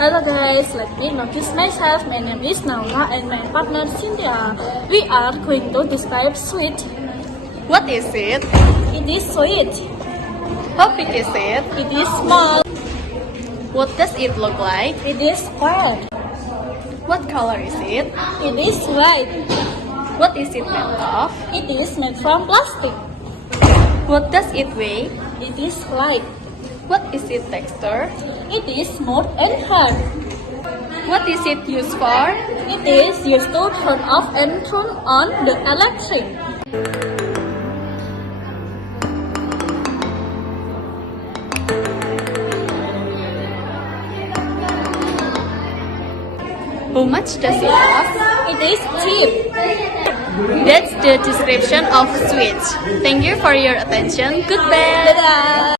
Hello guys, let me introduce myself. My name is Naura and my partner Cynthia. We are going to describe sweet. What is it? It is sweet. How big is it? It is small. What does it look like? It is square. What color is it? It is white. What is it made of? It is made from plastic. What does it weigh? It is light. What is its texture? It is smooth and hard. What is it used for? It is used to turn off and turn on the electric. How much does it cost? It is cheap. That's the description of sweets. Thank you for your attention. Goodbye. Dadah!